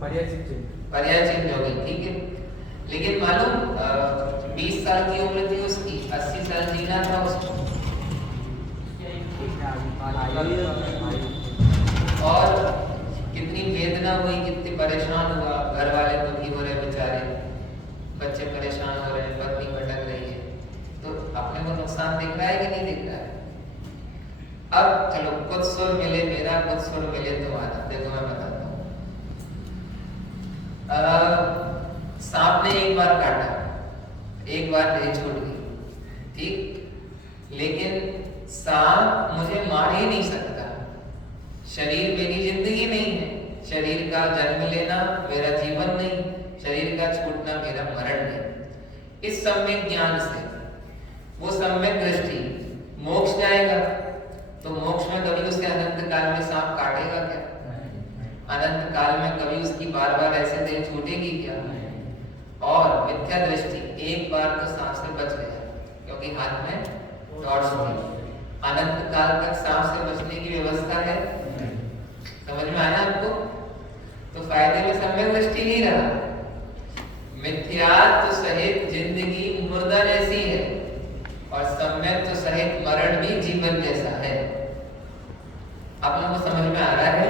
पर्याय चिन्ह हो गई, ठीक है। लेकिन मालूम 20 साल की उम्र थी उसकी, 80 साल जीना था उसको, और कितनी वेदना हुई, कितनी परेशान हुआ, घर वाले दुखी हो रहे बेचारे, बच्चे परेशान हो रहे हैं, पत्नी भटक रही है, तो अपने को नुकसान दिख रहा है कि नहीं दिख रहा है। अब चलो कुछ सुर मिले मेरा, कुछ सुर मिले तुम्हारा। देखो मैं बताता हूँ, सांप ने एक बार काटा, एक बार नहीं छूट गई, ठीक, लेकिन सांप मुझे मार ही नहीं सकता, शरीर मेरी जिंदगी नहीं है, शरीर का जन्म लेना मेरा जीवन नहीं, शरीर का छूटना मेरा मरण नहीं। इस सम्यक ज्ञान से, वो सम्यक दृष्टि, मोक्ष जाएगा, तो मोक्ष में कभी उसे अनंत काल में सांप काटेगा क्या? अनंत काल में कभी उसकी बार बार ऐसे दिल छूटेगी क्या? और मिथ्या दृष्टि, एक बार तो सांप से बच गया क्योंकि हाथ में टॉर्च थी, अनंत काल तक सांप से बचने की व्यवस्था है। समझ में आया आपको? तो फायदे में सम्यक दृष्टि नहीं रहा, मिथ्यात्व सहित जिंदगी मुर्दा जैसी है और सम्यक तो सहित मरण भी जीवन जैसा है। आप लोगों को समझ में आ रहा है?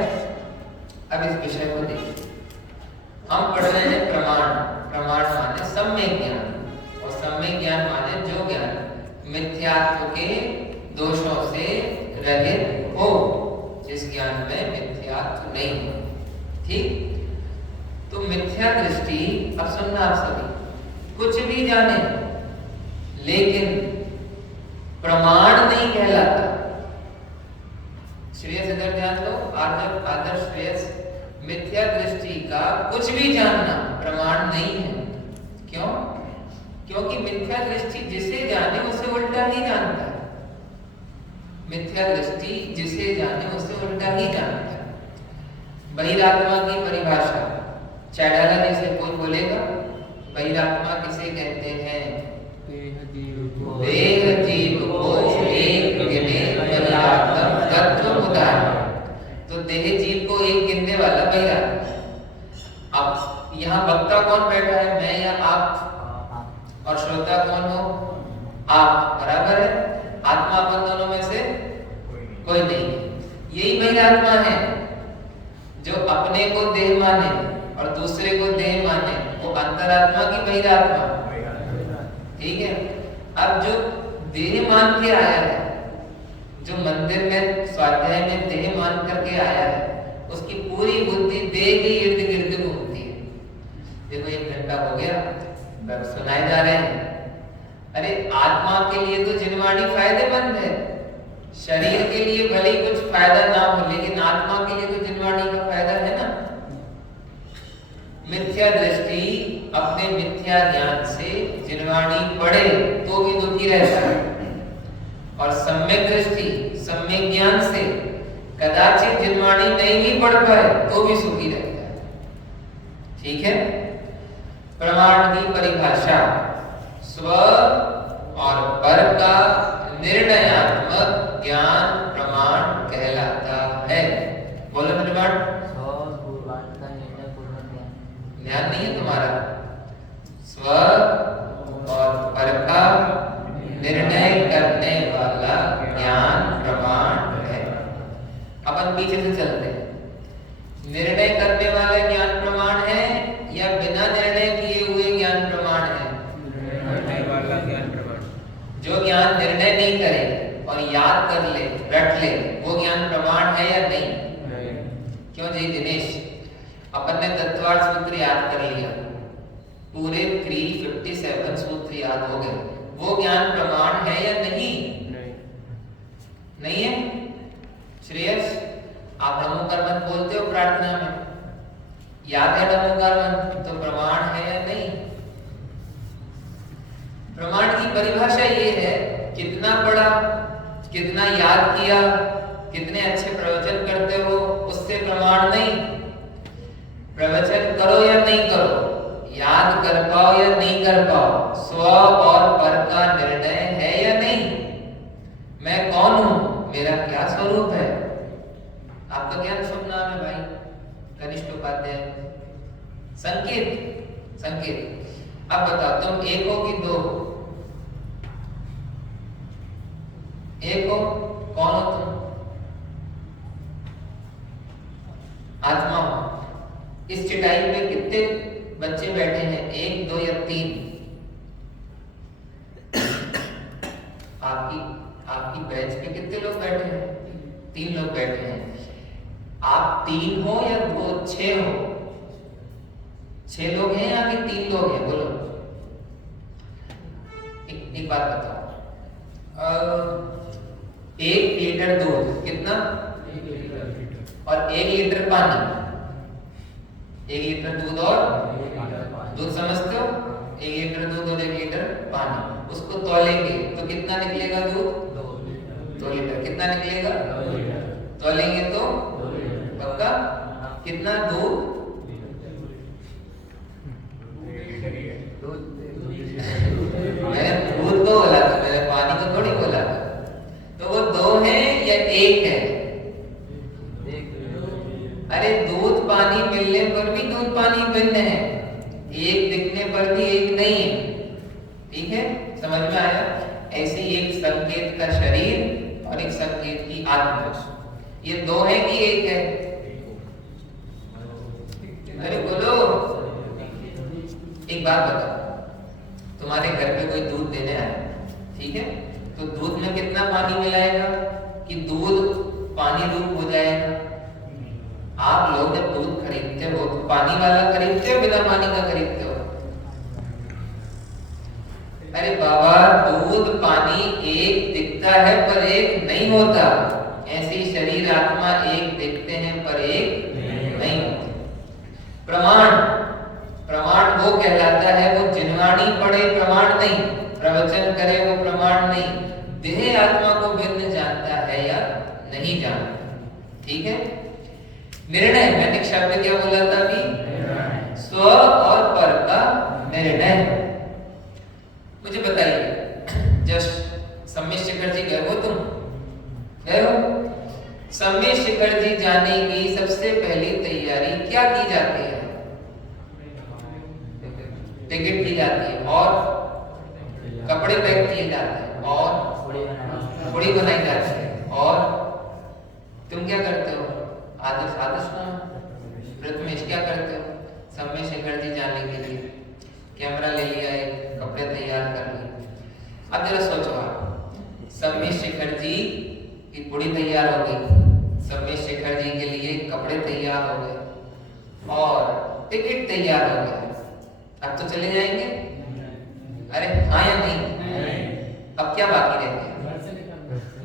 अब इस विषय को देखिए, हम पढ़ रहे हैं प्रमाण। प्रमाण माने सम्यक ज्ञान, और सम्यक ज्ञान माने जो ज्ञान मिथ्यात्व के दोषों से रहित हो, जिस ज्ञान में मिथ्यात्व नहीं हो, ठीक। तो मिथ्या दृष्टि, अब सुनना आप सभी, कुछ भी जाने लेकिन प्रमाण नहीं कहलाता। श्रेयस इधर ध्यान दो, आदर्श श्रेयस, मिथ्या दृष्टि का कुछ भी जानना प्रमाण नहीं है। क्यों? क्योंकि मिथ्या दृष्टि जिसे जाने उसे उल्टा ही जानता है, मिथ्या दृष्टि जिसे जाने उसे उल्टा ही जानता है। बहिरात्मा की परिभाषा चैडाला जी से कोई बोलेगा, बहिरात्मा किसे कहते हैं? देह जीव को एक गिने बहिरात्म तत्व उदाहरण, तो देह जीव को एक गिनने वाला बहिरात्मा। अब यहाँ वक्ता कौन बैठा है, मैं या आप? और श्रोता कौन हो? आप, बराबर है। आत्मा अपन दोनों में से कोई नहीं है। यही बहिरात्मा है जो अपने को देह माने और दूसरे को देह माने, वो अंतरात्मा की बहिरात्मा, ठीक है। अब जो देह मान के आया है, जो मंदिर में स्वाध्याय में देह मान करके आया है, उसकी पूरी बुद्धि देह के इर्द गिर्द घूमती है। देखो 1 घंटा हो गया, सुनाए जा रहे हैं। अरे आत्मा के लिए तो जिनवाणी फायदेमंद है, शरीर के लिए भले ही कुछ फायदा ना हो, लेकिन आत्मा के लिए तो जिनवाणी का फायदा है ना। मिथ्या दृष्टि अपने मिथ्या ज्ञान से जिनवाणी पढ़े तो भी दुखी रहता है, और सम्यक दृष्टि सम्यक ज्ञान से कदाचित जिनवाणी नहीं भी पढ़ पाए तो भी सुखी रहता है, ठीक है। प्रमाण की परिभाषा, स्व और पर का निर्णयात्मक ज्ञान प्रमाण कहलाता है। बोलो निर्माण, ध्यान नहीं है तुम्हारा? स्व और पर का निर्णय करने वाला ज्ञान प्रमाण है। अपन पीछे से चलते हैं, निर्णय करने वाला ज्ञान प्रमाण है या बिना निर्णय किए हुए ज्ञान प्रमाण है? निर्णय वाला ज्ञान प्रमाण। जो ज्ञान निर्णय नहीं करे और याद कर ले, रट ले, वो ज्ञान प्रमाण है या नहीं? क्यों जी दिनेश, अपन ने तत्वार्थ सूत्र याद कर लिया, पूरे 357 सूत्र याद हो गए, वो ज्ञान प्रमाण है या नहीं? नहीं है। श्रेयस, आप नमोकार मंत्र बोलते हो प्रार्थना में, याद है नमोकार मंत्र, तो प्रमाण है या नहीं? प्रमाण की परिभाषा ये है, कितना पढ़ा, कितना याद किया, कितने अच्छे प्रवचन करते हो, उससे प्रमाण नहीं। प्रवचन करो या नहीं करो, याद कर पाओ या नहीं कर पाओ, स्व और पर का निर्णय है या नहीं? मैं कौन हूं, मेरा क्या स्वरूप है? आपका क्या शुभ नाम है भाई? कनिष्ठ उपाध्याय। संकेत, संकेत। अब बताओ तुम एक हो कि दो हो? एक हो। कौन हो तुम? आत्मा हो। इस चटाई पे कितने बच्चे बैठे हैं? एक, दो या तीन? आपकी आपकी बेंच पे कितने लोग बैठे हैं? तीन लोग बैठे हैं। आप तीन हो या दो? छह हो? छह लोग हैं या फिर तीन लोग हैं? बोलो। एक बात बताओ, एक लीटर दूध कितना? और एक लीटर पानी। एक लीटर दूध और दूध समझते हो? एक लीटर दूध और एक लीटर पानी, उसको तौलेंगे तो कितना निकलेगा दूध? 2 लीटर। कितना निकलेगा? तौलेंगे तो पक्का कितना दूध? मैंने दूध को बोला था, मैंने पानी को थोड़ी बोला था। तो वो 2 है या 1 है? अरे दूध पानी मिलने पर भी दूध पानी भिन्न है, एक दिखने पर भी एक नहीं है। ठीक है, समझ में आया? ऐसे एक संकेत का शरीर और एक संकेत की आत्मा, ये 2 है कि 1 है? अरे बोलो। एक बात बताओ, तुम्हारे घर पे कोई दूध देने आया, ठीक है, तो दूध में कितना पानी मिलाएगा कि दूध पानी रूप हो जाएगा? आप लोग जब दूध खरीदते हो तो पानी वाला खरीदते हो बिना पानी का खरीदते हो? अरे बाबा, दूध पानी एक दिखता है पर एक नहीं होता। ऐसे शरीर आत्मा एक दिखते हैं पर एक नहीं होते। प्रमाण, प्रमाण वो कहलाता है, वो जिनवाणी पढ़े प्रमाण नहीं, प्रवचन करे वो प्रमाण नहीं। देह आत्मा को भिन्न जानता है या नहीं जानता? ठीक है। निर्णय, मैंने एक शब्द क्या बोला था अभी? स्व और पर का निर्णय। मुझे बताइए, जस्ट सम्मेद शिखर जी गए हो तुम? गए हो? सम्मेद शिखर जी जाने की सबसे पहली तैयारी क्या की जाती है? टिकट की जाती है और कपड़े पैक किए जाते हैं और पूड़ी बनाई जाती है। और तुम क्या करते हो? आदर्श, आदर्श नाम प्रथमेश क्या करते हो? सम्मेद शिखर जी जाने के लिए कैमरा ले लिया, एक कपड़े तैयार कर लिए। अब जरा सोचो, आप सम्मेद शिखर जी की पूड़ी तैयार हो गई, सम्मेद शिखर जी के लिए कपड़े तैयार हो गए और टिकट तैयार हो गया। अब तो चले जाएंगे? अरे हाँ या नहीं? अब क्या बाकी रह गया?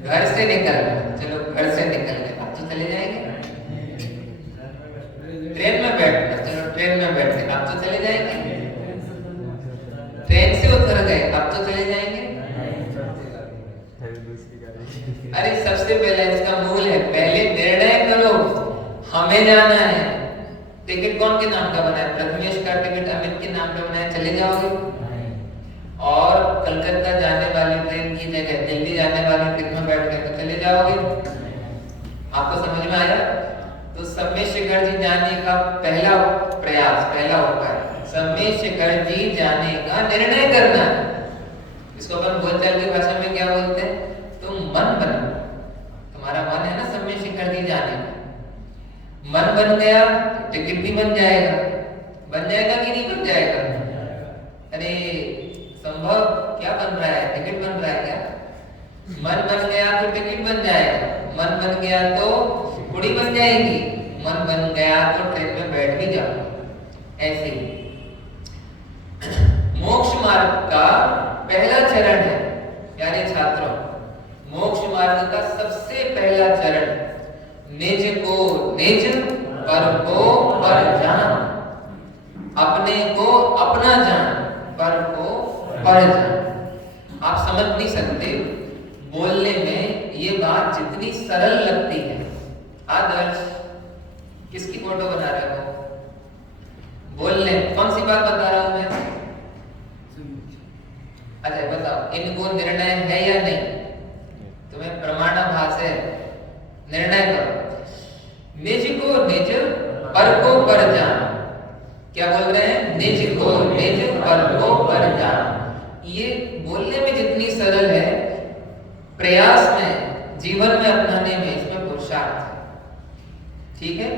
घर से निकलना। चलो घर से निकल गए, अब तो चले जाएंगे। ट्रेन में बैठना, चलो ट्रेन में बैठ गए, अब तो चले जाएंगे। ट्रेन से उतर गए, अब तो चले जाएंगे। अरे सबसे पहले इसका मूल है, पहले निर्णय करो हमें जाना है। टिकट कौन के नाम का बना है? प्रथमेश का टिकट अमित के नाम पे बना है, चले जाओगे। और कलकत्ता जाने वाली ट्रेन की जगह दिल्ली जाने वाली ट्रेन में बैठ गए तो चले जाओगे। आपको समझ में आया? तो सम्मेद शिखर जी जाने का पहला प्रयास, पहला उपाय, सम्मेद शिखर जी जाने का निर्णय करना। इसको अपन बोलचाल की भाषा में क्या बोलते हैं? तुम मन बनो, तुम्हारा मन है ना सम्मेद शिखर जी जाने का, मन बन गया तो टिकट भी बन जाएगा। बन जाएगा कि नहीं बन जाएगा? अरे संभव क्या बन रहा है? टिकट बन रहा है क्या? मन बन गया तो टिकट बन जाएगा, मन बन गया तो पूड़ी बन जाएगी, मन बन गया तो ट्रेन में बैठ भी जाओ। ऐसे ही मोक्ष मार्ग का पहला चरण है, प्यारे छात्रों, मोक्ष मार्ग का सबसे पहला चरण, निज को निज, पर को पर जान। अपने को अपना जान, पर को पर जान। आप समझ नहीं सकते, बोलने में ये बात जितनी सरल लगती है। आदर्श, किसकी फोटो बना रहे हो? बोलने कौन सी बात बता रहा हूं मैं? अच्छा बताओ, इनको निर्णय है या नहीं? तुम्हें प्रमाणाभास है, निर्णय करो। निज को निज, पर को पर जान। क्या बोल रहे हैं? निज को निज पर को पर जान। ये बोलने में जितनी सरल है, प्रयास में, जीवन में अपनाने में इसमें पुरुषार्थ है। ठीक है।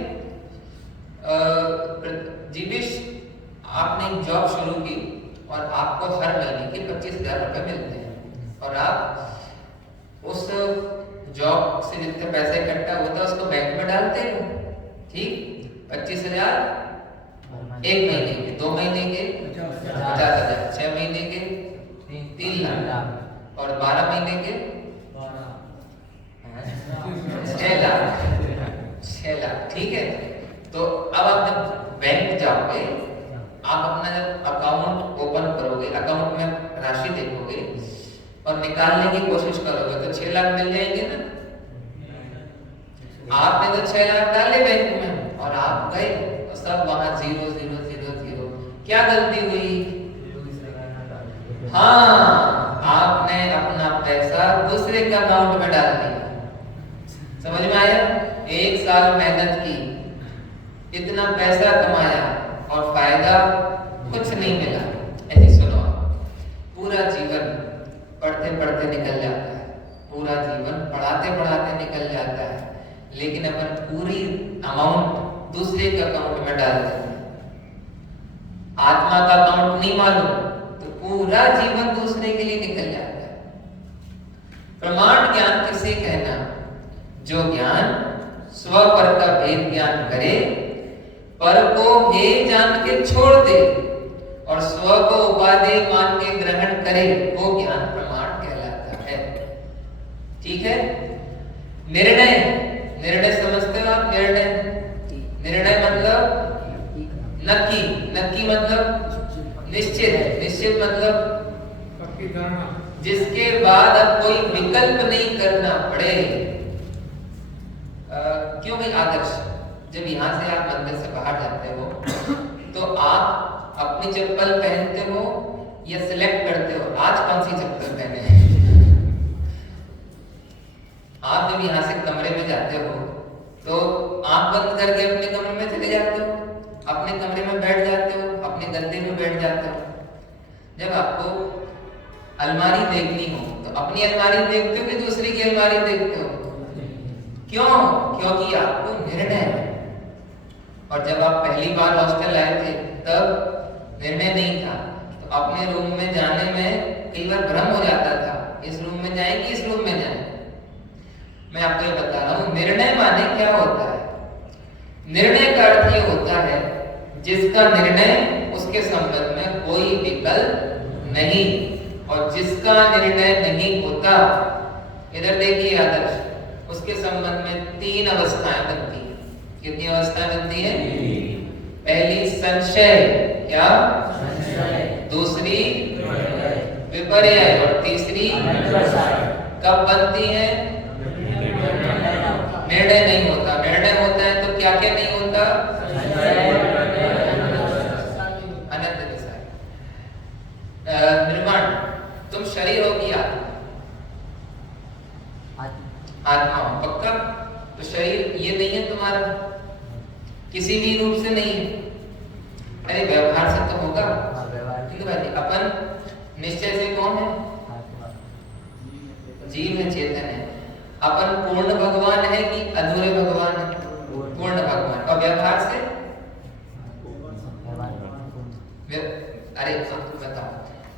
जीवेश, आपने एक जॉब शुरू की और आपको हर महीने के 25,000 रुपए मिलते हैं और आप उस जॉब से जितने पैसे इकट्ठा होता है उसको बैंक में डालते हो। ठीक, 25,000 एक महीने के, 2 महीने के 50,000, 6 महीने के 3 लाख और 12 महीने के 6 लाख। 6 लाख, ठीक है। तो अब आप जब बैंक जाओगे, आप अपना जब अकाउंट ओपन करोगे, अकाउंट में राशि देखोगे और निकालने की कोशिश करोगे तो 6 लाख मिल जाएंगे ना। आपने तो 6 लाख डाले बैंक में और आप गए और सब वहां 0 0 0 0। क्या गलती हुई? हाँ, आपने अपना पैसा दूसरे के अकाउंट में डाल दिया। समझ में आया? 1 साल मेहनत की, इतना पैसा कमाया और फायदा कुछ नहीं मिला। ऐसे सुनो, पूरा जीवन पढ़ते पढ़ते निकल जाता है, पूरा जीवन पढ़ाते पढ़ाते निकल जाता है, लेकिन अपन पूरी अमाउंट दूसरे के अकाउंट में डाल देते हैं। आत्मा का अकाउंट नहीं मालूम तो पूरा जीवन दूसरे के लिए निकल जाता है। प्रमाण ज्ञान किसे कहना? जो ज्ञान स्व पर का भेद ज्ञान करे, पर को हे जान के छोड़ दे और स्व को उपादेय मान के ग्रहण करे, वो ज्ञान प्रमाण कहलाता है। ठीक है। निर्णय, निर्णय समझते हो आप? निर्णय मतलब नक्की, नक्की मतलब निश्चित, निश्चित मतलब पक्की धारणा, जिसके बाद अब कोई विकल्प नहीं करना पड़े। क्यों भाई? आदर्श, जब यहाँ से आप मंदिर से बाहर जाते हो तो आप अपनी चप्पल पहनते हो या सिलेक्ट करते हो आज कौन सी चप्पल पहने हैं? आप जब यहाँ से कमरे में जाते हो तो आंख बंद करके अपने कमरे में चले जाते हो, अपने कमरे में बैठ जाते हो, अपने गद्दे में बैठ जाते हो। जब आपको अलमारी देखनी हो तो अपनी अलमारी देखते हो कि दूसरी की अलमारी देखते हो? क्यों? क्योंकि आपको निर्णय है। और जब आप पहली बार हॉस्टल आए थे तब निर्णय नहीं था, तो अपने रूम में जाने में कई बार भ्रम हो जाता था, इस रूम में जाएं कि इस रूम में जाएं। मैं आपको ये बता रहा हूँ, निर्णय माने क्या होता है? निर्णय का अर्थ ये होता है जिसका निर्णय, उसके संबंध में कोई विकल्प नहीं, और जिसका निर्णय नहीं होता, इधर देखिए आदर्श, उसके संबंध में 3 अवस्थाएं बनती हैं। कितनी अवस्थाएं बनती हैं? पहली संशय, क्या? संशय। दूसरी विपर्य और तीसरी कब बनती है? निर्णय नहीं होता। निर्णय होता है तो क्या क्या नहीं होता? अनंत विषय। निर्माण, तुम शरीर हो कि आत्मा? पक्का? तो शरीर ये नहीं है तुम्हारा, किसी भी रूप से नहीं है। अरे व्यवहार से तो होगा। ठीक है भाई, अपन निश्चय से कौन है? जीव है, चेतन है। अपन पूर्ण भगवान है कि अधूरे भगवान है? पूर्ण भगवान। और व्यवहार से? अरे बताओ,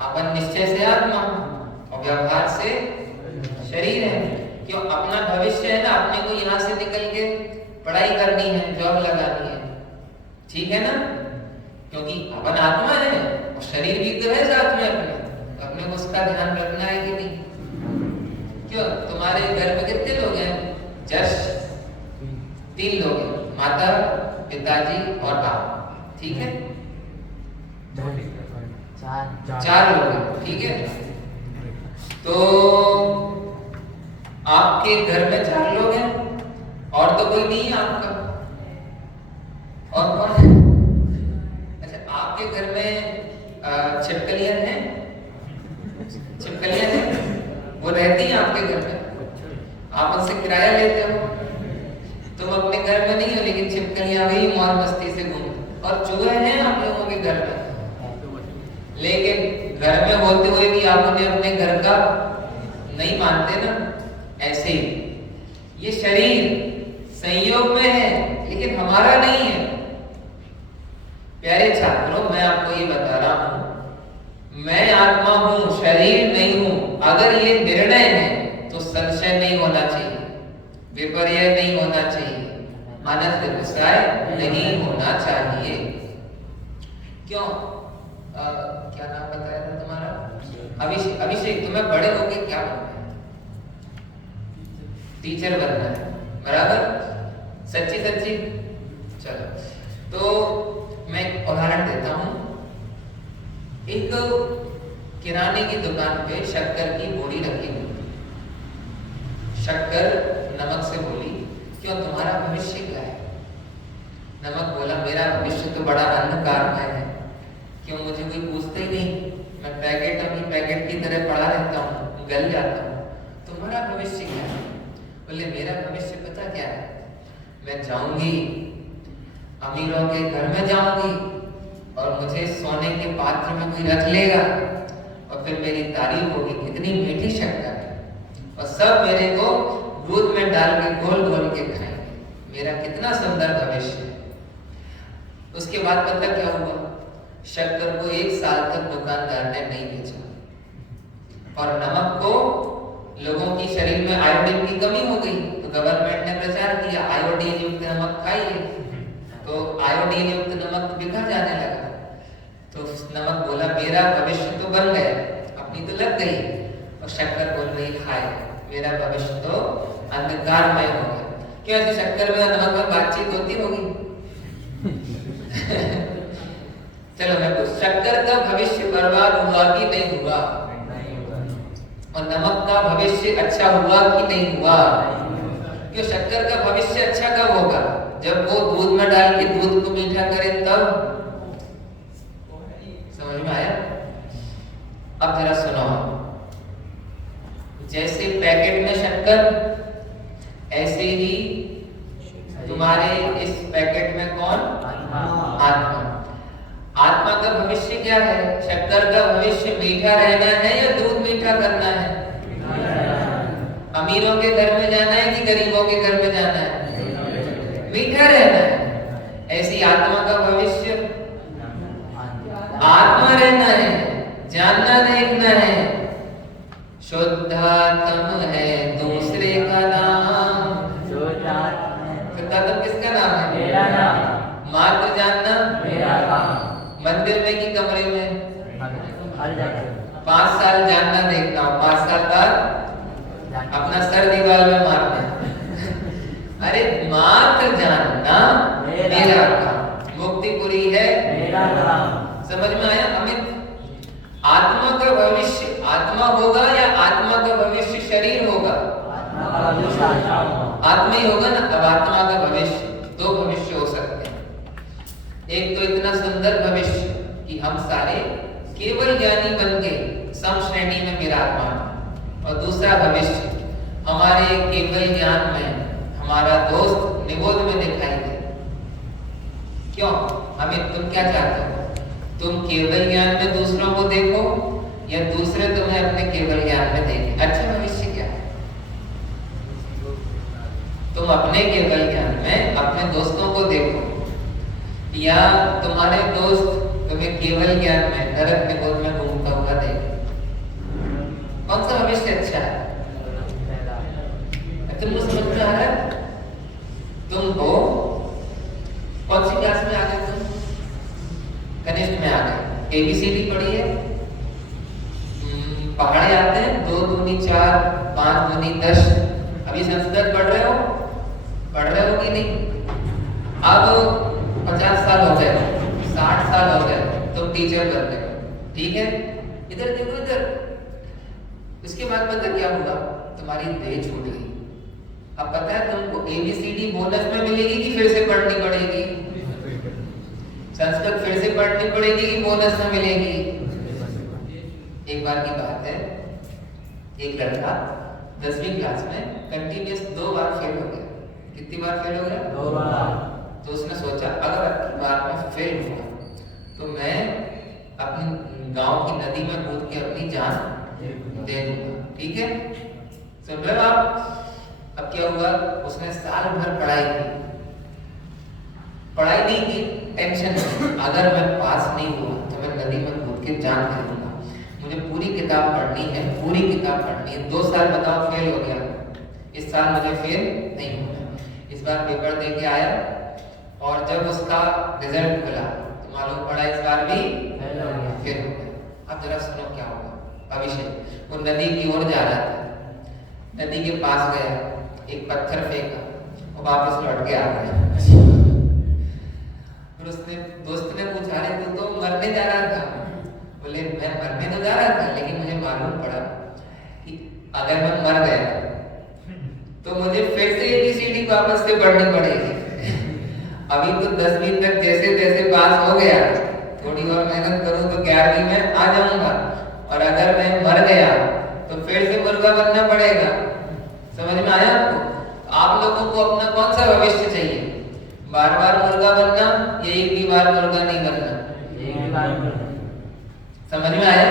अपन निश्चय से आत्मा और व्यवहार से शरीर है। क्यों? अपना भविष्य है ना, अपने को यहाँ से निकल के पढ़ाई करनी है, जॉब लगानी है, ठीक है ना? क्योंकि अपन आत्मा है और शरीर भी तो है साथ में अपने, तो अपने को उसका ध्यान रखना है कि नहीं? क्यों? तुम्हारे घर में कितने लोग हैं? जस्ट 3 लोग हैं, माता, पिताजी और आप, ठीक है? 4 लोग हैं, ठीक है? तो आपके घर में 4 लोग हैं और तो कोई नहीं है आपका, और कौन है? अच्छा, आपके घर में छिपकलियां हैं? छिपकलियां हैं, वो रहती हैं आपके घर में, आप उनसे किराया लेते हो। तुम अपने घर में नहीं हो लेकिन छिपकलियां भी मौज मस्ती से घूमती, और चूहे हैं आप लोगों होंगे घर में, लेकिन घर में होते हुए भी आप उन्हें अपने घर का नहीं मानते ना। ऐसे ही ये शरीर संयोग में है लेकिन हमारा नहीं है। प्यारे छात्रों, मैं आपको ये बता रहा हूं, मैं आत्मा हूं, शरीर नहीं हूं। अगर ये निर्णय है तो संशय नहीं होना चाहिए, विपर्य नहीं होना चाहिए, मानस व्यवसाय नहीं होना चाहिए। क्यों? क्या नाम बताया था तुम्हारा? अभिषेक। अभिषेक, तुम्हें बड़े होके क्या बनना है? टीचर बनना है, बराबर? सच्ची सच्ची? चलो, तो मैं एक उदाहरण देता हूं। एक किराने की दुकान पे शक्कर की बोरी रखी हुई। शक्कर नमक से बोली, क्यों तुम्हारा भविष्य क्या है? नमक बोला, मेरा भविष्य तो बड़ा अंधकारमय है। क्यों? मुझे कोई पूछते ही नहीं, मैं पैकेट अभी पैकेट की तरह पड़ा रहता हूँ, गल जाता हूँ। तुम्हारा भविष्य क्या है? बोले, मेरा भविष्य पता क्या है? मैं जाऊंगी, अमीरों के घर में जाऊंगी और मुझे सोने के पात्र में कोई रख लेगा और फिर मेरी तारीफ होगी, कितनी मीठी शक्कर है, और सब मेरे को दूध में डाल के घोल घोल के खाएंगे। मेरा कितना सुंदर भविष्य है। उसके बाद पता क्या हुआ? शक्कर को 1 साल तक दुकानदार ने नहीं बेचा और नमक को, लोगों की शरीर में आयोडीन की कमी हो गई तो गवर्नमेंट ने प्रचार किया आयोडीन युक्त नमक खाइए, तो आयोडीन युक्त नमक बिका जाने लगा। तो नमक बोला, मेरा भविष्य तो बन गया, अपनी तो लग गई, और शक्कर बोल रही, हाय मेरा भविष्य तो अंधकारमय हो गया। क्यों? ऐसे शक्कर में नमक में बातचीत होती होगी। चलो मैं पूछ, शक्कर का भविष्य बर्बाद हुआ कि नहीं हुआ? और नमक का भविष्य अच्छा हुआ कि नहीं हुआ? क्यों? शक्कर का भविष्य अच्छा कब होगा? जब वो दूध में डाल के दूध को मीठा करे तब। समझ में आया? अब जरा सुनो, जैसे पैकेट में शक्कर, ऐसे ही तुम्हारे इस पैकेट में कौन? आत्मा। आत्मा का भविष्य क्या है? शक्कर का भविष्य मीठा रहना है या दूध मीठा करना है? अमीरों के घर में जाना है कि गरीबों के घर में जाना है? मीठा रहना है। ऐसी आत्मा का भविष्य आत्मा रहना है, जानना देखना है। शुद्धात्म है दूसरे का नाम। शुद्धात्म किसका नाम है? मेरा नाम। मात्र जानना मेरा काम। मंदिर में कि कमरे में? 5 साल जानना देखना, 5 साल बाद अपना सर दीवार में मारना। अरे मात्र जानना मेरा काम, मुक्तिपुरी है मेरा काम। समझ में आया अमित? आत्मा का भविष्य आत्मा होगा या आत्मा का भविष्य शरीर होगा? आत्मा ही होगा ना। अब आत्मा का भविष्य, 2 भविष्य हो सकते हैं। एक तो इतना सुंदर भविष्य कि हम सारे केवल ज्ञानी बन के सम श्रेणी में विराजमान, और दूसरा भविष्य हमारे केवल ज्ञान में हमारा दोस्त निबोध में दिखाई दे। क्यों? अमित, तुम क्या चाहते हो? तुम केवल ज्ञान में दूसरों को देखो या दूसरे तुम्हें अपने केवल ज्ञान में देखें? अच्छा भविष्य क्या है? तुम अपने केवल ज्ञान में अपने दोस्तों को देखो या तुम्हारे दोस्त तुम्हें केवल ज्ञान में नरक निबोध में घूमता हुआ देखे? कौन सा भविष्य अच्छा है? तुमको समझ में आ रहा है? तुम हो कौन सी क्लास में आ गए? तुम कनिष्ठ में आ गए। ABCD पढ़ी है? पहाड़े आते हैं, 2 दूनी 4, 5 दूनी 10। अभी संस्कृत पढ़ रहे हो? पढ़ रहे हो कि नहीं? अब 50 साल हो गए, 60 साल हो गए, तुम टीचर बन गए, ठीक है? इधर देखो, इधर। उसके बाद पता क्या हुआ? तुम्हारी देह छूट गई। अब पता है तुमको ABCD बोनस में मिलेगी कि फिर से पढ़नी पड़ेगी? संस्कृत फिर से पढ़नी पड़ेगी कि बोनस में मिलेगी? एक बार की बात है, एक लड़का 10वीं क्लास में कंटिन्यूअस 2 बार फेल हो गया। कितनी बार फेल हो गया? 2 बार। तो उसने सोचा अगर अब की बार में फेल हुआ तो मैं नदी में कूद के अपनी जान दे दूंगा। ठीक है, सुन रहे हो आप? अब क्या हुआ, उसने साल भर पढ़ाई की, पढ़ाई नहीं की, टेंशन, अगर मैं पास नहीं हुआ तो मैं नदी में कूद के जान दे दूंगा, मुझे पूरी किताब पढ़नी है, पूरी किताब पढ़नी है। 2 साल बताओ फेल हो गया, इस साल मुझे फेल नहीं होना। इस बार पेपर दे के आया और जब उसका रिजल्ट मिला तो मालूम पड़ा इस बार भी फेल हो गया। अब जरा सुनो क्या होगा भविष्य। वो नदी की ओर जा रहा था, नदी के पास गया, एक पत्थर फेंका और वापस लौट के आ गया। फिर उसने दोस्त ने पूछा, अरे तू तो मरने जा रहा था। बोले मैं मरने तो जा रहा था, लेकिन मुझे मालूम पड़ा कि अगर मैं मर गया तो मुझे फिर से ABCD वापस से पढ़नी पड़ेगी। अभी तो 10वीं तक जैसे तैसे पास हो गया, थोड़ी और मेहनत करूं तो 11वीं में आ जाऊंगा, और अगर मैं मर गया तो फिर से मुर्गा बनना पड़ेगा। समझ में आया आपको? आप लोगों को अपना कौन सा भविष्य चाहिए? बार बार मुर्गा बनना या एक भी बार मुर्गा नहीं बनना? एक भी बार। समझ में आया?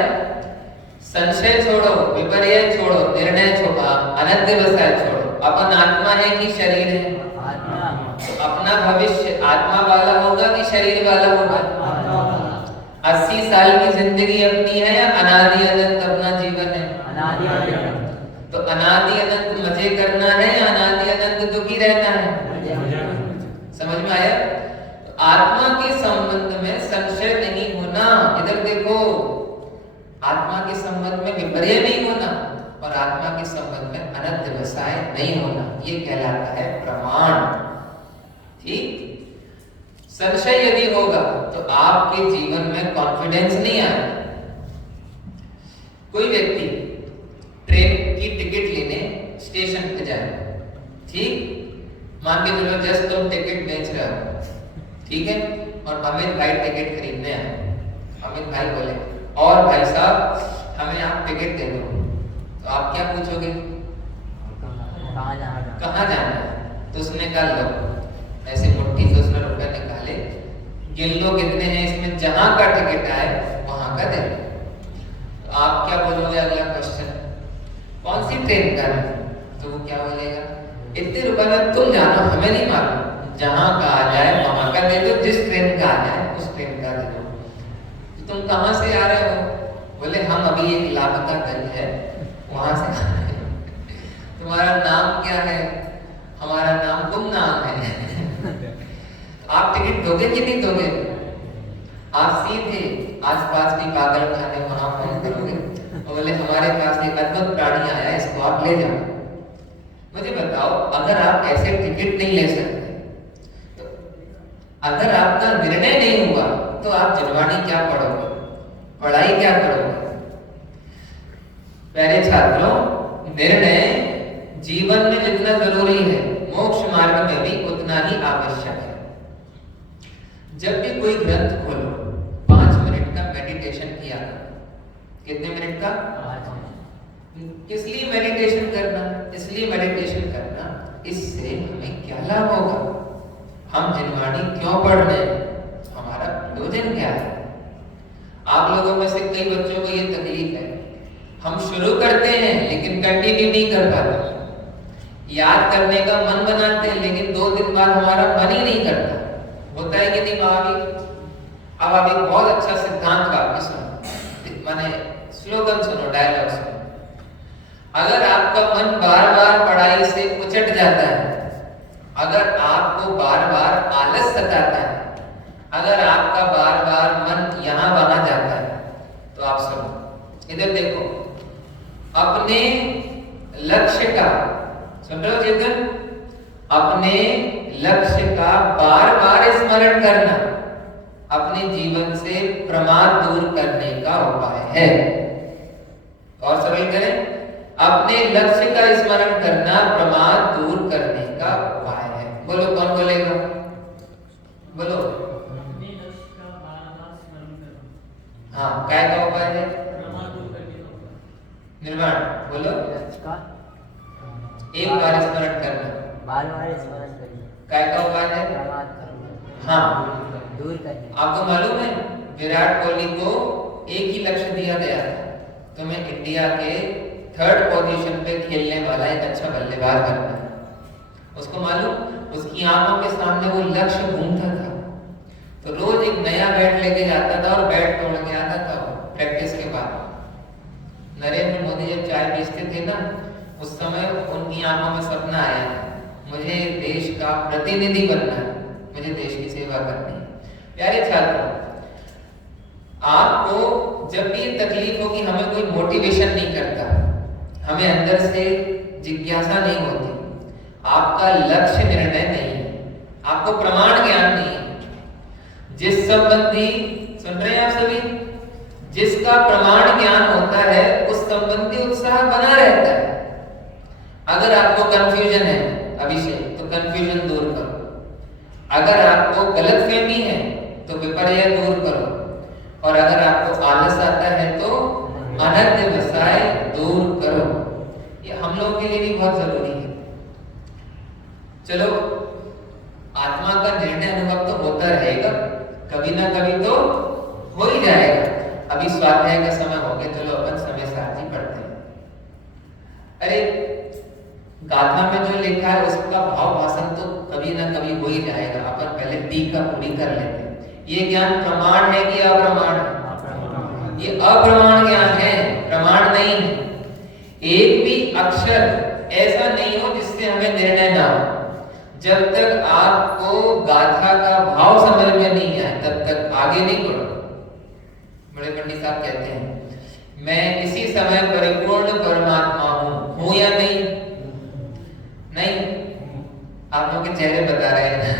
संशय छोड़ो, विपर्य छोड़ो, निर्णय छोड़ो, अनध्यवसाय छोड़ो। अपन आत्मा है कि शरीर है? आत्मा। अपना भविष्य आत्मा वाला होगा कि शरीर वाला होगा? 80 साल की जिंदगी अपनी है या अनादि अनंत अपना जीवन है? अनादि अनंत। तो अनादि अनंत मजे करना है या अनादि अनंत दुखी रहना है? समझ में आया? तो आत्मा के संबंध में संशय नहीं होना। इधर देखो, आत्मा के संबंध में विपर्य नहीं होना और आत्मा के संबंध में अनध्यवसाय नहीं होना, ये कहलाता है प्रमाण। ठीक? संशय यदि होगा तो आपके जीवन में कॉन्फिडेंस नहीं आएगा। कोई व्यक्ति ट्रेन की टिकट लेने स्टेशन पे जाए, ठीक? मान के चलो जस्ट तुम टिकट बेच रहे हो, ठीक है, और अमित भाई टिकट खरीदने आए। अमित भाई बोले, और भाई साहब हमें आप टिकट दे दो, तो आप क्या पूछोगे? कहाँ जाना है? तो उसने कहा लो, ऐसे मुट्ठी से उसने रुपए निकाले, गिन लो कितने हैं इसमें, जहां का टिकट आए वहां का दे दो। तो आप क्या बोलोगे? अगला क्वेश्चन, कौन सी ट्रेन का है? तो वो क्या बोलेगा? इतने रुपए में तुम जानो, हमें नहीं मालूम, जहां का आ जाए वहां का दे दो, जिस ट्रेन का आ जाए उस ट्रेन का दे दो। तो तुम कहां से आ रहे हो? बोले हम अभी एक लापता गंज है वहां से आ रहे हैं। तुम्हारा नाम क्या है? हमारा नाम गुमनाम है। तो आप टिकट दोगे कि नहीं दोगे? आप सीधे आसपास की पागल खाने वहां फोन करोगे, बोले हमारे पास एक अद्भुत प्राणी आया, इसको आप ले जाओ। मुझे बताओ, अगर आप ऐसे टिकट नहीं ले सकते, तो अगर आपका निर्णय नहीं हुआ तो आप जिनवाणी क्या पढ़ोगे? पढ़ाई क्या करोगे? प्यारे छात्रों, निर्णय जीवन में जितना जरूरी है, मोक्ष मार्ग में भी उतना ही आवश्यक है। जब भी कोई ग्रंथ खोलो, 5 मिनट का मेडिटेशन किया करो। कितने मिनट का? 5 मिनट। किस लिए मेडिटेशन करना? इसलिए मेडिटेशन करना, इससे हमें क्या लाभ होगा? हम जिनवाणी क्यों पढ़ रहे हैं? हमारा प्रयोजन क्या है? आप लोगों में से कई बच्चों को ये तकलीफ है, हम शुरू करते हैं लेकिन कंटिन्यू नहीं कर पाते। याद करने का मन बनाते हैं लेकिन 2 दिन बाद हमारा मन ही नहीं करता। होता है कि नहीं महावीर? अब आप एक बहुत अच्छा सिद्धांत वापस सुनो, माने स्लोगन सुनो, डायलॉग सुनो। अगर आपका मन बार बार पढ़ाई से उचट जाता है, अगर आपको बार बार आलस सताता है, अगर आपका बार बार मन यहाँ वहां जाता है, तो आप सुनो, इधर देखो, अपने लक्ष्य का, सुन रहे हो चेतन? अपने लक्ष्य का बार बार स्मरण करना अपने जीवन से प्रमाद दूर करने का उपाय है। और सरल करें, अपने लक्ष्य का स्मरण करना प्रमाद दूर करने का उपाय है। बोलो, कौन बोलेगा? बोलो। हाँ, क्या का उपाय है? निर्माण। बोलो। एक बार स्मरण करना, बार-बार स्मरण करना। क्या का उपाय है? हाँ, दूर करना। आपको मालूम है विराट कोहली को एक ही लक्ष्य दिया गया था, तुम्हें इंडिया के 3rd पोजीशन पे खेलने वाला एक अच्छा बल्लेबाज बनना है। उसको मालूम, उसकी आंखों के सामने वो लक्ष्य घूमता था, तो रोज एक नया बैट लेके जाता था और बैट तोड़ के आता था प्रैक्टिस के बाद। नरेंद्र मोदी जब चाय बेचते थे ना, उस समय उनकी आंखों में सपना आया, मुझे देश का प्रतिनिधि बनना है, मुझे देश की सेवा करनी है। प्यारे छात्रों, आपको जब भी तकलीफ होगी, हमें कोई मोटिवेशन नहीं करता, हमें अंदर से जिज्ञासा नहीं होती, आपका लक्ष्य निर्णय नहीं है, आपको प्रमाण ज्ञान नहीं है। जिस संबंधी, सुन रहे हैं आप सभी, जिसका प्रमाण ज्ञान होता है उस संबंधी उत्साह बना रहता है। अगर आपको कंफ्यूजन है अभिषेक, तो कंफ्यूजन दूर करो। अगर आपको गलतफहमी है तो विपर्य दूर करो, और अगर आपको आलस आता है तो अनध्यवसाय दूर करो। ये हम लोगों के लिए भी बहुत जरूरी है। चलो, आत्मा का निर्णय अनुभव तो होता रहेगा, कभी ना कभी तो हो ही जाएगा। अभी स्वाध्याय का समय हो गया, चलो अपन समय सारणी पढ़ते हैं। अरे, गाथा में जो लिखा है उसका भाव भाषण तो कभी ना कभी हो ही जाएगा। अपन पहले टीका पूरी कर लेते हैं। ये ज्ञान प्रमाण है कि अप्रमाण है? ये अप्रमाण ज्ञान है, प्रमाण नहीं है। एक भी अक्षर ऐसा नहीं हो जिससे हमें निर्णय ना हो। जब तक आपको गाथा का भाव समझ में नहीं आए तब तक आगे नहीं बढ़ो। बड़े पंडित साहब कहते हैं, मैं इसी समय परिपूर्ण परमात्मा हूं या नहीं? नहीं, आप लोग के चेहरे बता रहे हैं।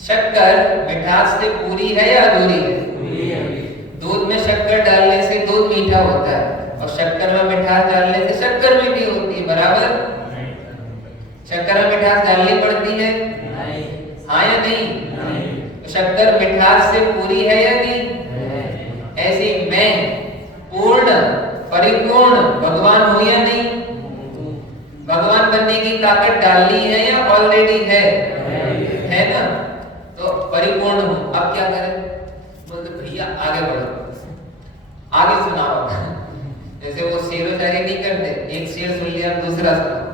शक्कर मिठास से पूरी है या अधूरी है? दूध में शक्कर डालने से दूध मीठा होता है, और शक्कर में मिठास डालने से शक्कर मीठी होती है, बराबर? शक्कर में मिठास डालनी पड़ती है? हाँ या नहीं? तो शक्कर मिठास से पूरी है या नहीं? ऐसे मैं पूर्ण परिपूर्ण भगवान हूं या नहीं? भगवान बनने की ताकत डालनी है या ऑलरेडी है ना? तो परिपूर्ण हूं। अब क्या करें? बोलते भैया आगे बढ़ो, आगे सुनाओ। जैसे वो शेर व शायरी नहीं करते, एक शेर सुन लिया दूसरा सुनाओ,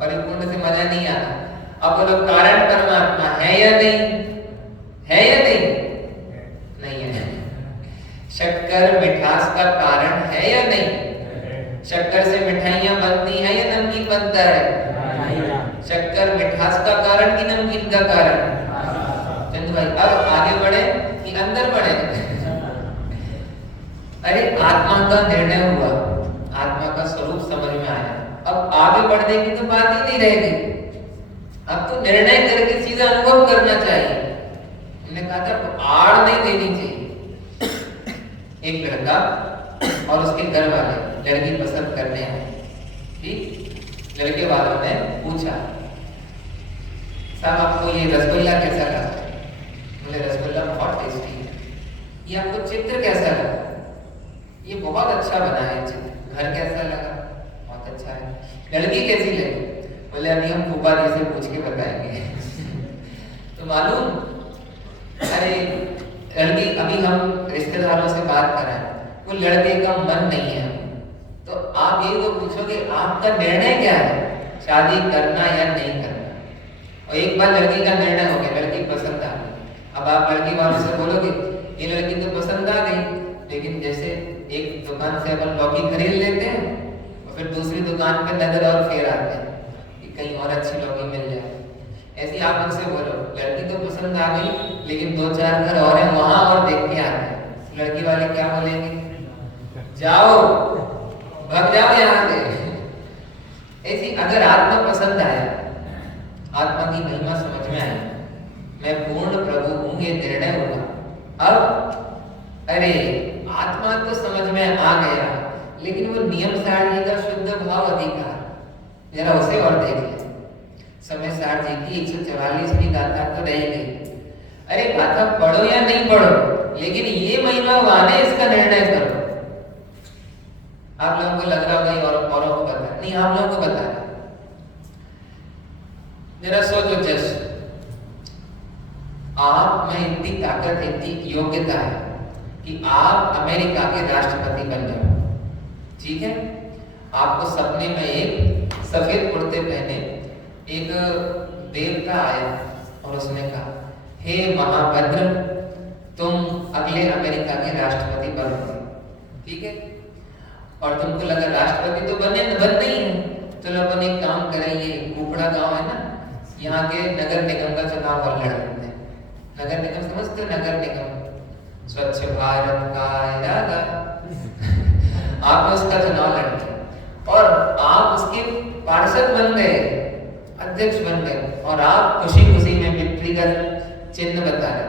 परिपूर्ण से मजा नहीं आता। अब बोलो कारण परमात्मा है या नहीं? है या नहीं? नहीं है। शक्कर मिठास का कारण है या नहीं? शक्कर से मिठाइयां बनती हैं या नमकीन बनता है? शक्कर मिठास का कारण कि नमकीन का कारण? चंदू भाई, अब आगे बढ़े कि अंदर बढ़े? अरे, आत्मा का निर्णय हुआ, आत्मा का स्वरूप समझ में आया, अब आगे बढ़ने की तो बात ही नहीं रह गई। अब तो निर्णय करके सीधा अनुभव करना चाहिए। मैंने कहा था आड़ नहीं देनी चाहिए। एक लड़का और उसके घर वाले लड़की पसंद करने आए, ठीक? लड़के वालों ने पूछा, साहब आपको ये रसगुल्ला कैसा लगा? बोले रसगुल्ला बहुत टेस्टी है। ये आपको चित्र कैसा लगा? ये बहुत अच्छा बना है चित्र। घर कैसा लगा? बहुत अच्छा है। लड़की कैसी लगी? बोले अभी हम फूफा जी से पूछ के बताएंगे। तो मालूम, अरे लड़की, अभी हम रिश्तेदारों से बात कर रहे हैं, वो लड़के का मन नहीं है, तो आप ये तो पूछोगे आपका निर्णय क्या है, शादी करना या नहीं करना? और एक बार लड़की का निर्णय हो गया, लड़की पसंद आ गई। अब आप लड़की वालों से बोलोगे ये लड़की तो पसंद आ गई, लेकिन जैसे एक दुकान से अपन लौकी खरीद लेते हैं और फिर दूसरी दुकान पे नजर और फेर आते हैं कि कहीं और अच्छी लौकी मिल जाए। ऐसे आप उनसे बोलो लड़की तो पसंद आ गई, लेकिन 2-4 घर और हैं, वहां और देख के आते हैं। लड़की वाले क्या बोलेंगे? जाओ, भाग जाओ यहाँ से। ऐसी अगर आत्मा पसंद आया, आत्मा की महिमा समझ में आई, मैं पूर्ण प्रभु हूं, ये निर्णय होगा। अब अरे आत्मा तो समझ में आ गया, लेकिन वो नियम सारणी का शुद्ध भाव अधिकार, जरा उसे और देख ले। समय सार जी की 144वीं गाथा तो रह गई। अरे गाथा पढ़ो या नहीं पढ़ो, लेकिन ये महिमा वाने इसका निर्णय करो। आप लोगों को लग रहा होगा औरों को पता नहीं, आप लोगों को पता है। जरा सोचो, जस्ट आप में इतनी ताकत, इतनी योग्यता है कि आप अमेरिका के राष्ट्रपति बन जाओ, ठीक है। आपको सपने में एक सफेद कुर्ते पहने एक देवता आया और उसने कहा, हे महाभद्र, तुम अगले अमेरिका के राष्ट्रपति बनोगे, ठीक है। और तुमको लगा राष्ट्रपति तो बन नहीं है, चलो अपन एक काम करें, ये कुपड़ा गांव है ना, यहाँ के नगर निगम का चुनाव और लड़ लेते हैं। नगर निगम समझते हो? नगर निगम, स्वच्छ भारत का इरादा आप उसका चुनाव लड़ते और आप उसके पार्षद बन गए, अध्यक्ष बन गए, और आप खुशी खुशी में विक्ट्री का चिन्ह बता रहे।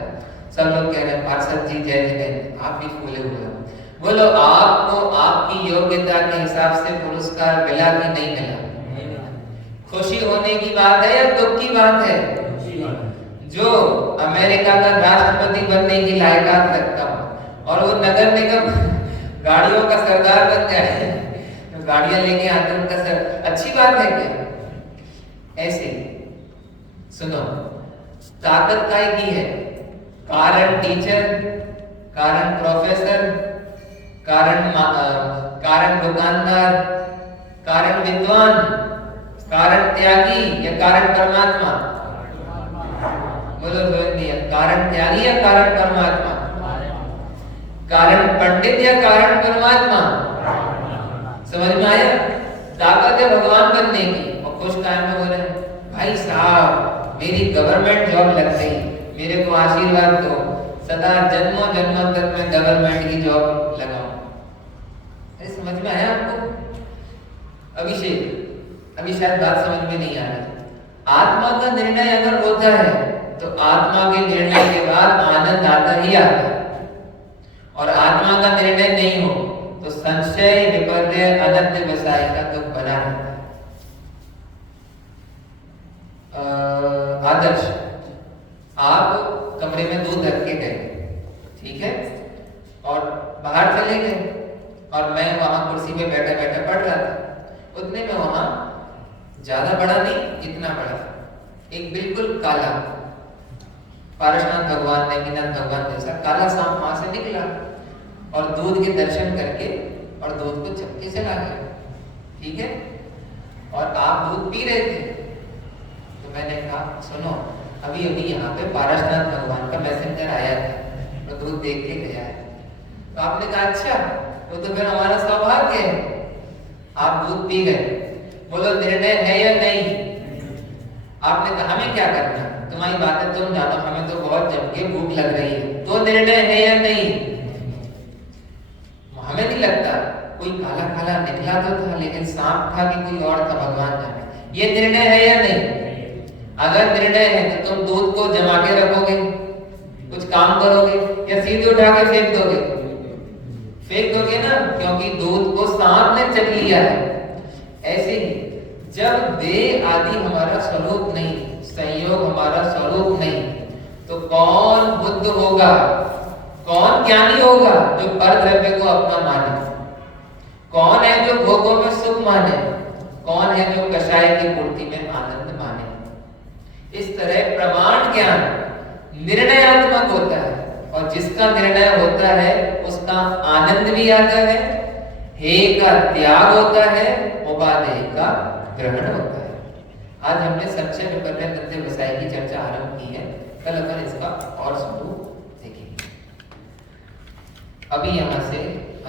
सब लोग कह रहे हैं पार्षद जी जय जय, आप भी फूले हुए हो। बोलो, आपको आपकी योग्यता के हिसाब से पुरस्कार मिला कि नहीं मिला? खुशी होने की बात है या दुख की बात है? जो अमेरिका का राष्ट्रपति बनने की लायकात रखता हूँ और वो नगर निगम गाड़ियों का सरदार बन जाए, तो गाड़ियां लेके आते उनका सर, अच्छी बात है क्या? ऐसे सुनो, ताकत काय की है? कारण टीचर, कारण प्रोफेसर, कारण दुकानदार, कारण विद्वान, कारण त्यागी या कारण परमात्मा? बोलो कारण त्यागी या कारण परमात्मा? कारण पंडित या कारण परमात्मा? समझ में आया? ताकत है भगवान बनने की और खुश टाइम में बोले, भाई साहब मेरी गवर्नमेंट जॉब लग गई, मेरे को आशीर्वाद दो, सदा जन्मों जन्मों तक मैं गवर्नमेंट की जॉब लगाऊं। समझ में आया आपको? अभिषेक, अभी शायद बात समझ में नहीं आ रही। आत्मा का निर्णय अगर होता है तो आत्मा के निर्णय के बाद आनंद आता ही आता है, और आत्मा का निर्णय नहीं हो तो संशय, विपर्य, अनध्यवसाय का दुख बना रहता है। आदर्श, आप कमरे में दूध रख के गए, ठीक है, और बाहर चले गए और मैं वहां कुर्सी पे बैठा बैठा पढ़ रहा था। उतने में वहां ज्यादा बड़ा नहीं, इतना बड़ा एक बिल्कुल काला, पारसनाथ भगवान ने मीनाथ भगवान जैसा काला सांप वहां से निकला और दूध के दर्शन करके और दूध को चपके से ला गया, ठीक है। और आप दूध पी रहे थे तो मैंने कहा, सुनो, अभी अभी यहाँ पे पारसनाथ भगवान का मैसेंजर आया था तो दूध देख के गया है। तो आपने कहा, अच्छा, वो तो फिर हमारा सौभाग्य है, आप दूध पी गए। बोलो, निर्णय है या नहीं? आपने कहा हमें क्या करना, तुम्हारी बात है, तुम जानो, हमें तो बहुत जम के भूख लग रही है। तो निर्णय है या नहीं? हमें नहीं लगता, कोई काला काला निकला तो था, लेकिन सांप था कि कोई और था, भगवान जाने। ये निर्णय है या नहीं? अगर निर्णय है तो तुम दूध को जमा के रखोगे, कुछ काम करोगे, या सीधे उठा के फेंक दोगे? फेंक दोगे ना, क्योंकि दूध को सांप ने चख लिया है। ऐसे ही जब देह आदि हमारा स्वरूप नहीं, संयोग हमारा स्वरूप नहीं, तो कौन बुद्ध होगा, कौन ज्ञानी होगा जो पर द्रव्य को अपना माने? कौन है जो भोगों में सुख माने? कौन है जो कषाय की पूर्ति में आनंद माने? इस तरह प्रमाण ज्ञान निर्णयात्मक होता है, और जिसका निर्णय होता है उसका आनंद भी आता है, हे का त्याग होता है, उपादेय का ग्रहण होता है। आज हमने संशय, विपर्य, अनध्यवसाय की चर्चा आरंभ की है, कल अपन इसका और स्वरूप देखेंगे। अभी यहाँ से